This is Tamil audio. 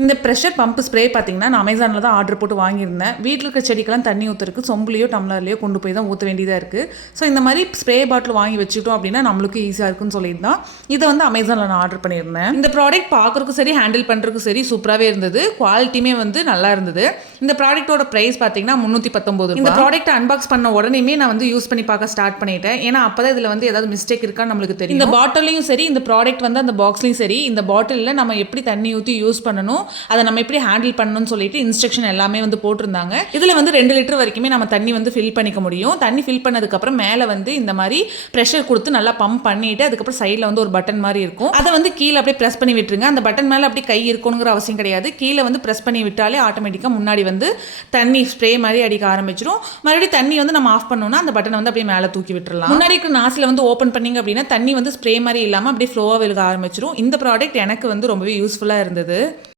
இந்த ப்ரெஷர் பம்ப் ஸ்ப்ரே பார்த்தீங்கன்னா நான் அமேசானில் தான் ஆர்டர் போட்டு வாங்கியிருந்தேன். வீட்டில் இருக்க செடிக்கெல்லாம் தண்ணி ஊற்றுறதுக்கு சொம்புலையோ டம்ளர்லையோ கொண்டு போய் தான் ஊற்ற வேண்டியதாக இருக்குது. ஸோ இந்த மாதிரி ஸ்ப்ரே பாட்டில் வாங்கி வச்சுக்கிட்டோம் அப்படின்னா நம்மளுக்கு ஈஸியாக இருக்குன்னு சொல்லிட்டு தான் இதை வந்து அமேசானில் நான் ஆர்டர் பண்ணியிருந்தேன். இந்த ப்ராடக்ட் பார்க்குறதுக்கும் சரி ஹேண்டில் பண்ணுறதுக்கும் சரி சூப்பராகவே இருந்தது. குவாலிட்டியுமே வந்து நல்லா இருந்தது. இந்த ப்ராடக்ட்டோட ப்ரைஸ் பார்த்தீங்கன்னா 319. இந்த ப்ராடக்ட் அன்பாக்ஸ் பண்ண உடனேமே நான் வந்து யூஸ் பண்ணி பார்க்க ஸ்டார்ட் பண்ணிட்டேன். ஏன்னா அப்போ தான் இதில் வந்து ஏதாவது மிஸ்டேக் இருக்கான்னு நம்மளுக்கு தெரியும். இந்த பாட்டிலையும் சரி இந்த ப்ராடக்ட் வந்து அந்த பாக்ஸ்லையும் சரி இந்த பாட்டிலில் நம்ம எப்படி தண்ணி ஊற்றி யூஸ் பண்ணணும், அதை நம்ம எப்படி ஹேண்டில் பண்ணணும்னு சொல்லிட்டு இன்ஸ்ட்ரக்ஷன் எல்லாமே வந்து போட்டிருந்தாங்க. இதில் வந்து 2 லிட்டர் வரைக்குமே நம்ம தண்ணி வந்து ஃபில் பண்ணிக்க முடியும். தண்ணி ஃபில் பண்ணதுக்கப்புறம் மேலே வந்து இந்த மாதிரி ப்ரெஷர் கொடுத்து நல்லா பம்ப் பண்ணிட்டு அதுக்கப்புறம் சைடில் வந்து ஒரு பட்டன் மாதிரி இருக்கும். அதை வந்து கீழே அப்படியே ப்ரெஸ் பண்ணி விட்டுருங்க. அந்த பட்டன் மேலே அப்படி கை இருக்கணுங்கிற அவசியம் கிடையாது. கீழே வந்து ப்ரெஸ் பண்ணி விட்டாலே ஆட்டோமேட்டிக்காக முன்னாடி வந்து தண்ணி ஸ்ப்ரே மாதிரி அடிக்க ஆரம்பிச்சிடும். மறுபடியும் தண்ணி வந்து நம்ம ஆஃப் பண்ணோம்னா அந்த பட்டனை வந்து அப்படியே மேலே தூக்கி விட்டுறலாம். முன்னாடி இருக்க நாசில் வந்து ஓப்பன் பண்ணிங்க அப்படின்னா தண்ணி வந்து ஸ்ப்ரே மாதிரி இல்லாமல் அப்படியே ஃப்ளோவாக விழுக ஆரம்பிச்சிடும். இந்த ப்ராடக்ட் எனக்கு வந்து ரொம்பவே யூஸ்ஃபுல்லாக இருந்தது.